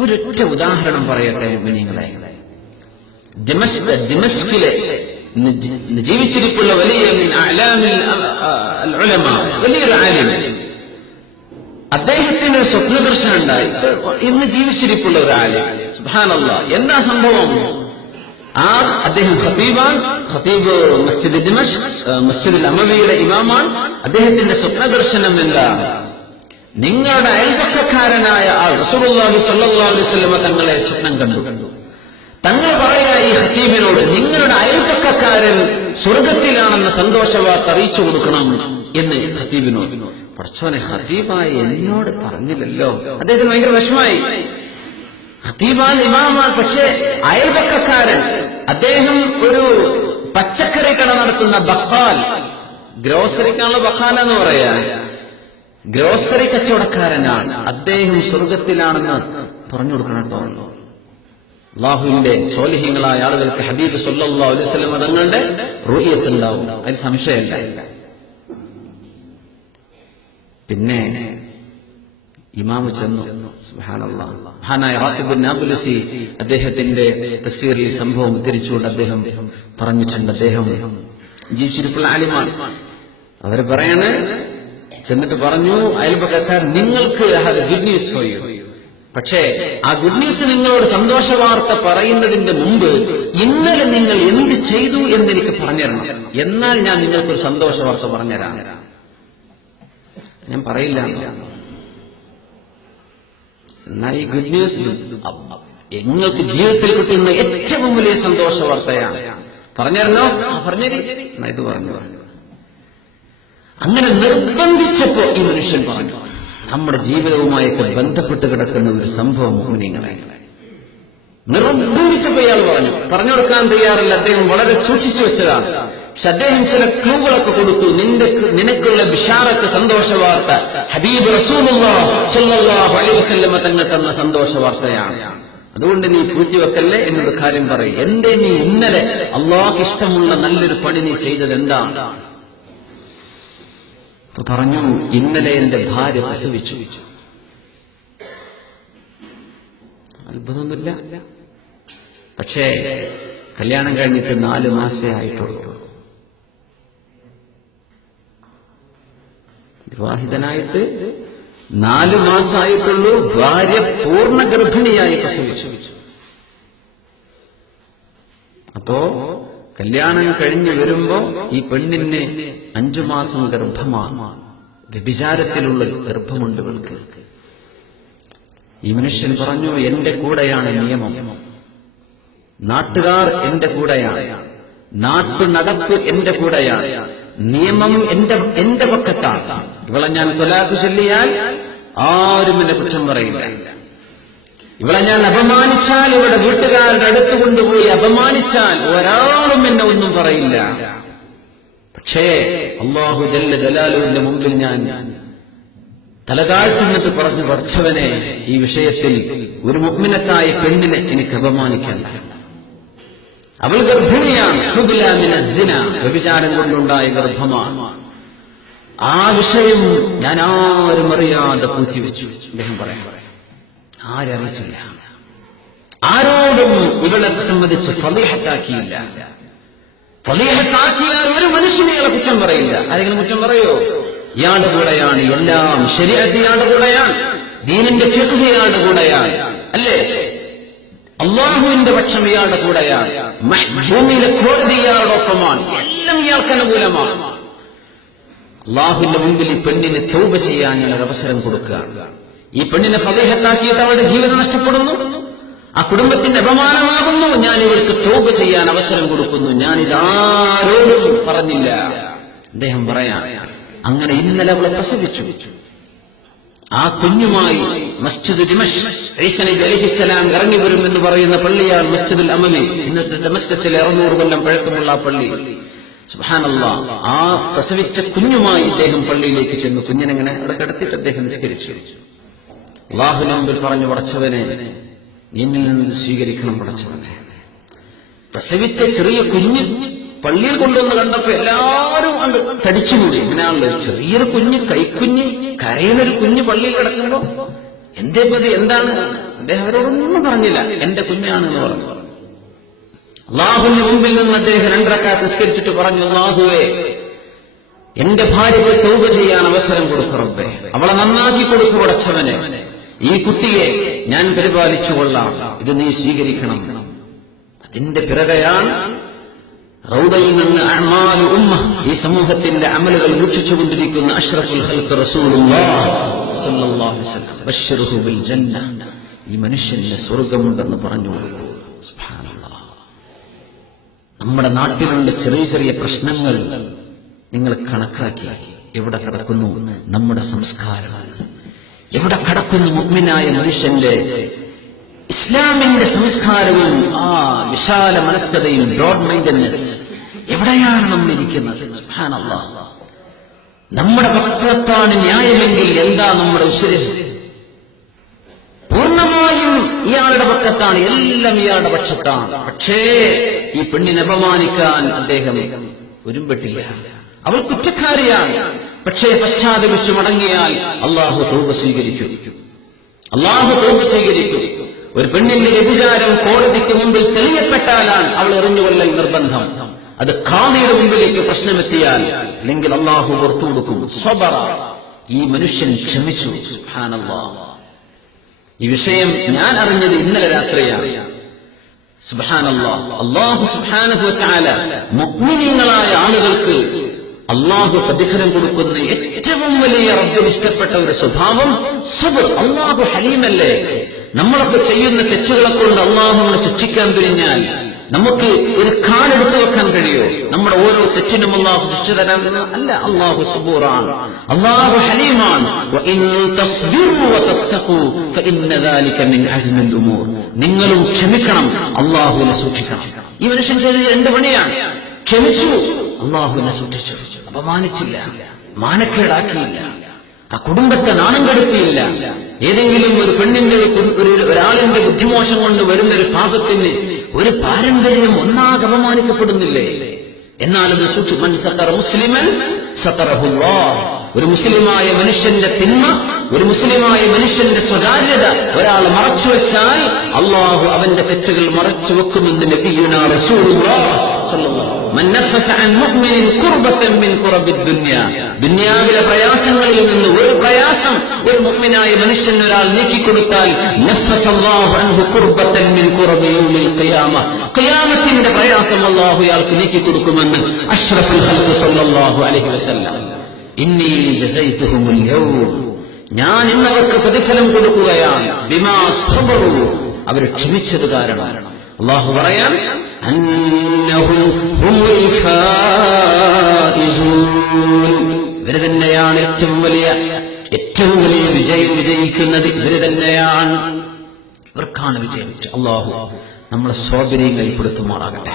ഒരൊറ്റ ഉദാഹരണം പറയട്ടെ മുഅ്മിനീങ്ങളെ. ദിമസ്കിലെ ജീവിച്ചിരിപ്പുള്ള വലിയ വലിയൊരു ആലിം, അദ്ദേഹത്തിന് ഒരു സ്വപ്നദർശനം ഉണ്ടായി. ഇന്ന് ജീവിച്ചിരിപ്പുള്ള ഒരു ആലിം, സുബ്ഹാനല്ലാഹ്. എന്താ സംഭവം? അദ്ദേഹം ഖതീബ് മസ്ജിദ് ദിമഷ്ക്, മസ്ജിദുൽ അമവിയുടെ ഇമാമാണ്. അദ്ദേഹത്തിന്റെ സ്വപ്നദർശനം എന്താ? നിങ്ങളുടെ അയൽപക്കക്കാരനായ ആൾ റസൂലുള്ളാഹി സ്വല്ലല്ലാഹു അലൈഹി വസല്ലം തങ്ങളെ സ്വപ്നം കണ്ടു. തങ്ങൾ പറയുക ഈ ഖതീബിനോട്, നിങ്ങളുടെ അയൽപക്കക്കാരൻ സ്വർഗത്തിലാണെന്ന സന്തോഷവാർത്ത അറിയിച്ചു കൊടുക്കണം എന്ന് ഖതീബിനോട്. പടച്ചോനെ, ഖതീബായി എന്നോട് പറഞ്ഞില്ലല്ലോ. അദ്ദേഹത്തിന് ഭയങ്കര വിഷമായി. ഖതീബാൻ ഇമാമാണ്, പക്ഷേ അയൽപക്കക്കാരൻ അദ്ദേഹം ഒരു പച്ചക്കറി കട നടത്തുന്ന ബഖാൽ, ഗ്രോസറിക്കാണല്ലോ ബഖാൽ എന്ന് പറയാ, ഗ്രോസറി കച്ചവടക്കാരനാണ്. അദ്ദേഹം സ്വർഗത്തിലാണെന്ന് പറഞ്ഞു കൊടുക്കണം കേട്ടോ. അല്ലാഹുവിന്റെ സ്വാലിഹീങ്ങളായ ആളുകൾക്ക് ഹബീബ് സല്ലല്ലാഹു അലൈഹി വസല്ലം തങ്ങളുടെ റുഅയത്ത് ഉണ്ടാവും, അതിൽ സംശയമില്ല. പിന്നെ ഇമാമ് ചെന്നു. സുബ്ഹാനല്ലാഹ്. മഹാനായ റാത്തിബ് ബിൻ നാബുലുസി അദ്ദേഹത്തിന്റെ തഫ്സീറിൽ സംഭവം ഉദ്ധരിച്ചുകൊണ്ട് അദ്ദേഹം പറഞ്ഞിട്ടുണ്ട്. അദ്ദേഹം ജീവിച്ചിരിപ്പുള്ള ആലിമാണ്. അവർ പറയാണ്, ചെന്നിട്ട് പറഞ്ഞു, അയൽപക്കക്കാർ, നിങ്ങൾക്ക് ഗുഡ് ന്യൂസ് ഫോർ യു. പക്ഷേ ആ ഗുഡ് ന്യൂസ് നിങ്ങളോട് സന്തോഷ വാർത്ത പറയുന്നതിന്റെ മുമ്പ് ഇന്നലെ നിങ്ങൾ എന്ത് ചെയ്തു എന്നെനിക്ക് പറഞ്ഞുതരണം. എന്നാൽ ഞാൻ നിങ്ങൾക്കൊരു സന്തോഷ വാർത്ത പറഞ്ഞുതരാം. ഞാൻ പറയില്ല. എന്നാൽ ഈ ഗുഡ് ന്യൂസ് നിങ്ങൾക്ക് ജീവിതത്തിൽ കിട്ടുന്ന ഏറ്റവും വലിയ സന്തോഷ വാർത്തയാണ്. പറഞ്ഞുതരണോ? പറഞ്ഞേരി. ഇത് പറഞ്ഞു. അങ്ങനെ നിർബന്ധിച്ചപ്പോ ഈ മനുഷ്യൻ പറഞ്ഞു, നമ്മുടെ ജീവിതവുമായൊക്കെ ബന്ധപ്പെട്ട് കിടക്കുന്ന ഒരു സംഭവം മുഅ്മിനീങ്ങളെ. നിർബന്ധിച്ചപ്പോ ഇയാൾ പറഞ്ഞു കൊടുക്കാൻ തയ്യാറില്ല. അദ്ദേഹം വളരെ സൂക്ഷിച്ചു വെച്ചതാണ്. പക്ഷെ അദ്ദേഹം ചില ക്ലൂകളൊക്കെ കൊടുത്തു. നിനക്കുള്ള ബിശാറത്ത്, സന്തോഷ വാർത്ത ഹബീബ് റസൂലുള്ളാഹി സ്വല്ലല്ലാഹു അലൈഹി വസല്ലം തങ്ങൾ തന്ന സന്തോഷ വാർത്തയാണ്. അതുകൊണ്ട് നീ പൂഴ്ത്തിവെക്കല്ലേ, എന്നോട് കാര്യം പറയും. എന്തേ നീ ഇന്നലെ അള്ളാഹ്ക്ക് ഇഷ്ടമുള്ള നല്ലൊരു പണി നീ ചെയ്തത് എന്താണ്? പറഞ്ഞു, ഇന്നലെ എന്റെ ഭാര്യ പ്രസവിച്ചു. അത്ഭുതമൊന്നുമില്ല. പക്ഷേ കല്യാണം കഴിഞ്ഞിട്ട് 4 മാസേ ആയിട്ടുള്ളൂ. വിവാഹിതനായിട്ട് 4 മാസമായിട്ടുള്ളൂ. ഭാര്യ പൂർണ്ണ ഗർഭിണിയായി പ്രസവിച്ചു. അപ്പോ കല്യാണം കഴിഞ്ഞ് വരുമ്പോ ഈ പെണ്ണിന് 5 മാസം ഗർഭമാണ്. വ്യഭിചാരത്തിലുള്ള ഗർഭമുണ്ട് ഇവൾക്ക്. ഈ മനുഷ്യൻ പറഞ്ഞു, എന്റെ കൂടെയാണ് നിയമം, നാട്ടുകാർ എന്റെ കൂടെയാണ്, നാട്ടു നടപ്പ് എന്റെ കൂടെയാണ്, നിയമം എന്റെ പക്കത്താണ്. ഇവളെ ഞാൻ ത്വലാഖ് ചൊല്ലിയാൽ ആരും എന്നെ കുറ്റം പറയില്ല. ഇവളെ ഞാൻ അപമാനിച്ചാൽ, ഇവിടെ വീട്ടുകാരുടെ അടുത്ത് കൊണ്ടുപോയി അപമാനിച്ചാൽ ഒരാളും എന്നെ ഒന്നും പറയില്ല. പക്ഷേ അല്ലാഹു ജല്ല ജലാലുവിന്റെ മുമ്പിൽ ഞാൻ തലതാഴ്ത്തുന്നിട്ട് പറഞ്ഞു, പഠിച്ചവനെ, ഈ വിഷയത്തിൽ ഒരു മുഅ്മിനത്തായ പെണ്ണിനെ എനിക്ക് അപമാനിക്കണ്ട. അവൾ ഗർഭിണിയാണ്. ഹുബ്ല മിനസ് സിന, വ്യഭിചാരം കൊണ്ടുണ്ടായ ഗർഭമാണ്. ആ വിഷയം ഞാൻ ആരും അറിയാതെ പൂഴ്ത്തിവെച്ചു. അദ്ദേഹം പറയാൻ ആരറിയിച്ചില്ല. ആരോടും ഇവളെ സംബന്ധിച്ച് ഫളീഹത്താക്കിയില്ല. ഫളീഹത്താക്കിയാൽ ഒരു മനുഷ്യനെ ഇയാളെ കുറ്റം പറയില്ല. ആരെങ്കിലും കുറ്റം പറയോ? ഇയാളുടെ കൂടെയാണ് എല്ലാം. ശരീഅത്ത് ഇയാളുടെ കൂടെയാണ്, ദീനിന്റെ ഫിഖ് ഇയാളുടെ കൂടെയാണ്, അല്ലേ? അല്ലാഹുവിന്റെ പക്ഷം ഇയാളുടെ കൂടെയാണ്, ഭൂമിയിലെ കോടതി ഇയാളോടൊപ്പമാണ്, എല്ലാം ഇയാൾക്ക് അനുകൂലമാണ്. അല്ലാഹുവിന്റെ മുമ്പിൽ ഈ പെണ്ണിന് തൗബ ചെയ്യാൻ ഞാൻ ഒരു അവസരം കൊടുക്കുകയാണ്. ഈ പെണ്ണിനെ ഫളീഹത്താക്കിയിട്ട് അവളുടെ ജീവിതം നഷ്ടപ്പെടുന്നു, ആ കുടുംബത്തിന്റെ അപമാനമാകുന്നു. ഞാൻ ഇവർക്ക് തൗബ ചെയ്യാൻ അവസരം കൊടുക്കുന്നു. ഞാനിതാരോടും പറഞ്ഞില്ല. അദ്ദേഹം പറയാം, അങ്ങനെ ഇന്നലെ അവളെ പ്രസവിച്ചു. ആ കുഞ്ഞുമായി മസ്ജിദ് ദിമഷ്ക്, ഈസാ നബി അലൈഹിസ്സലാം ഇറങ്ങി വരും എന്ന് പറയുന്ന പള്ളിയാണ് മസ്ജിദുൽ അമവി. ഇന്നത്തെ ദമസ്കസിലെ 600 കൊല്ലം പഴക്കമുള്ള ആ പള്ളി. സുബ്ഹാനല്ലാഹ്. ആ പ്രസവിച്ച കുഞ്ഞുമായി ഇദ്ദേഹം പള്ളിയിലേക്ക് ചെന്നു. കുഞ്ഞിനെങ്ങനെ അവിടെ കിടത്തിയിട്ട് അദ്ദേഹം നിസ്കരിച്ചു. അല്ലാഹുവിന്റെ മുമ്പിൽ പറഞ്ഞു, പടച്ചവനെ, എന്നിൽ നിന്ന് സ്വീകരിക്കണം പടച്ചവനെ. പ്രസവിച്ച ചെറിയ കുഞ്ഞ് പള്ളിയിൽ കൊണ്ടുവന്ന് കണ്ടപ്പോ എല്ലാവരും അത് തടിച്ചുകൂടി. ഇങ്ങനെയാണല്ലോ, ചെറിയൊരു കുഞ്ഞ്, കൈക്കുഞ്ഞ്, കരയുന്നൊരു കുഞ്ഞ് പള്ളിയിൽ കിടക്കുമ്പോ എന്തേ പതി എന്താണ്? അദ്ദേഹം അവരോടൊന്നും പറഞ്ഞില്ല. എന്റെ കുഞ്ഞാണെന്ന് പറഞ്ഞു. അള്ളാഹുവിന്റെ മുമ്പിൽ നിന്ന് അദ്ദേഹം 2 റക്അത്ത് നിസ്കരിച്ചിട്ട് പറഞ്ഞു, അള്ളാഹുവേ, എന്റെ ഭാര്യയ്ക്ക് തൗബ ചെയ്യാൻ അവസരം കൊടുക്കു റബ്ബേ, അവളെ നന്നാക്കി കൊടുക്കു പടച്ചവനെ, ഈ കുട്ടിയെ ഞാൻ പരിപാലിച്ചു കൊള്ളാം, ഇത് നീ സ്വീകരിക്കണം. അതിന്റെ പിറകെയാണ് റൗദയിൽ നിന്ന് അഅ്മാലു ഉമ്മ, ഈ സമൂഹത്തിന്റെ അമലുകൾ വീക്ഷിച്ചുകൊണ്ടിരിക്കുന്ന അഷ്റഫുൽ ഖൽഖ് റസൂലുള്ളാഹി സ്വല്ലല്ലാഹു അലൈഹി വസല്ലം ബശ്ശിറുഹു ബിൽ ജന്ന, ഈ മനുഷ്യന് സ്വർഗ്ഗമുണ്ടെന്ന് പറഞ്ഞു കൊടുക്കൂ. സുബ്ഹാനല്ലാഹ്. നമ്മുടെ നാട്ടിലുള്ള ചെറിയ ചെറിയ പ്രശ്നങ്ങൾ നിങ്ങൾ കണക്കാക്കി എവിടെ കിടക്കുന്നു നമ്മുടെ സംസ്കാരം? എവിടെ കിടക്കുന്നു മുഅ്മിനായ മനുഷ്യന്റെ ഇസ്ലാമിന്റെ സംസ്കാരവും ആ വിശാല മനസ്കതയും ബ്രോഡ് മൈൻഡഡ്നെസ് എവിടെയാണ് നമ്മൾ ഇരിക്കുന്നത്? സുബ്ഹാനല്ലാഹ്. നമ്മുടെ പക്ഷത്താണ് ന്യായമെങ്കിൽ എന്താ നമ്മുടെ ഉശിരം? പൂർണ്ണമായും ഇയാളുടെ പക്ഷത്താണ്, എല്ലാം ഇയാളുടെ പക്ഷത്താണ്. പക്ഷേ ഈ പെണ്ണിനെ അപമാനിക്കാൻ അദ്ദേഹം ഒരുമ്പെട്ടില്ല. അവൾ കുറ്റക്കാരിയാണ്. പക്ഷേ പശ്ചാത്തപിച്ചു മടങ്ങിയാൽ അള്ളാഹു തൗബ സ്വീകരിക്കും. അള്ളാഹു തൗബ സ്വീകരിക്കും. ഒരു പെണ്ണിന്റെ വ്യഭിചാരം കോടതിക്ക് മുമ്പിൽ തെളിയപ്പെട്ടാലാണ് അവൾ എറിഞ്ഞുകൊള്ളൽ നിർബന്ധം. അത് ഖാദിയുടെ മുമ്പിലേക്ക് പ്രശ്നമെത്തിയാൽ അല്ലെങ്കിൽ അള്ളാഹു പുറത്തു കൊടുക്കും. സ്വബറ, ഈ മനുഷ്യൻ ക്ഷമിച്ചു. സുബ്ഹാനല്ലാഹ്. ഈ വിഷയം ഞാൻ അറിഞ്ഞത് ഇന്നലെ രാത്രിയാണ്. സുബ്ഹാനല്ലാഹ്. അല്ലാഹു സുബ്ഹാനഹു വ തആല മുഅ്മിനീങ്ങളായ ആളുകൾക്ക് അള്ളാഹു പ്രതിഫലം കൊടുക്കുന്ന ഏറ്റവും വലിയ റബ്ബിന് ഇഷ്ടപ്പെട്ട ഒരു സ്വഭാവം സബ്ർ. അള്ളാഹു ഹലീമല്ലേ? നമ്മളൊക്കെ ചെയ്യുന്ന തെറ്റുകളെ കൊണ്ട് അള്ളാഹു നമ്മളെ ശിക്ഷിക്കാൻ തുനിഞ്ഞാൽ നമുക്ക് ഒരു കാലെടുത്തു വെക്കാൻ കഴിയോ? നമ്മുടെ ഓരോ തെറ്റിനും അള്ളാഹു ശിക്ഷ തരാൻ അല്ല. അള്ളാഹു സബൂറാണ്, അള്ളാഹു ഹലീമാണ്. നിങ്ങളും ക്ഷമിക്കണം, അള്ളാഹുവിനെ സൂക്ഷിക്കണം. ഈ മനുഷ്യൻ ചെയ്ത 2 പണിയാണ്. ക്ഷമിച്ചു, അള്ളാഹുവിനെ സൂക്ഷിച്ചു, അപമാനിച്ചില്ല, മാനക്കേടാക്കിയില്ല, ആ കുടുംബത്തെ നാണം കെടുത്തിയില്ല. ഏതെങ്കിലും ഒരു പെണ്ണിന്റെ ഒരാളിന്റെ ബുദ്ധിമോശം കൊണ്ട് വരുന്ന ഒരു പാപത്തിന് ഒരു പാരമ്പര്യം ഒന്നാകെ അപമാനിക്കപ്പെടുന്നില്ലേ? എന്നാൽ അത് സൂക്ഷിമൻ സതറ മുസ്ലിമൻ സതറഹുല്ലാഹ്. ഒരു മുസ്ലിമായ മനുഷ്യന്റെ തിന്മ, ഒരു മുസ്ലിമായ മനുഷ്യന്റെ സ്വകാര്യത ഒരാൾ മറച്ചുവെച്ചാൽ അള്ളാഹു അവന്റെ തെറ്റുകൾ മറച്ചു വെക്കുമെന്ന് നബിയുനാ റസൂലുള്ളാഹി സ്വല്ലല്ലാഹു അലൈഹി വസല്ലം. മൻ നഫസ അൻ മുഅ്മിനിൻ ഖുർബതൻ മിൻ ഖുറബിദ് ദുനിയ, ദുനിയാവിലെ പ്രയാസങ്ങളിൽ നിന്ന് ഒരു പ്രയാസം ഒരു മുഅ്മിനായ മനുഷ്യൻ ഒരാൾ നീക്കിക്കൊടുത്താൽ നഫസല്ലാഹു അൻഹു ഖുർബതൻ മിൻ ഖുറബി യൗമിൽ ഖിയാമ, ഖിയാമത്തിന്റെ പ്രയാസം അള്ളാഹു അയാൾക്ക് നീക്കിക്കൊടുക്കുമെന്ന് അഷ്റഫുൽ ഖൽഖ് സ്വല്ലല്ലാഹു അലൈഹി വസല്ലം. ഇന്നി ജസൈതുഹുമുൽ യൗം, ഞാൻ ഇന്നവർക്ക് പ്രതിഫലം കൊടുക്കുകയാണ്. ബിമാ സബറു, അവർ ക്ഷമിച്ചത് കാരണം. അല്ലാഹു പറയാൻ അന്നഹും ഹുമുൽ ഫായിസൂൻ, ഇവര് തന്നെയാണ് ഏറ്റവും വലിയ വിജയം വിജയിക്കുന്നത്. ഇവര് തന്നെയാണ്, ഇവർക്കാണ് വിജയം. അല്ലാഹു നമ്മളെ സ്വാബിരിയങ്ങളിൽ പെടുത്തുമാറാകട്ടെ.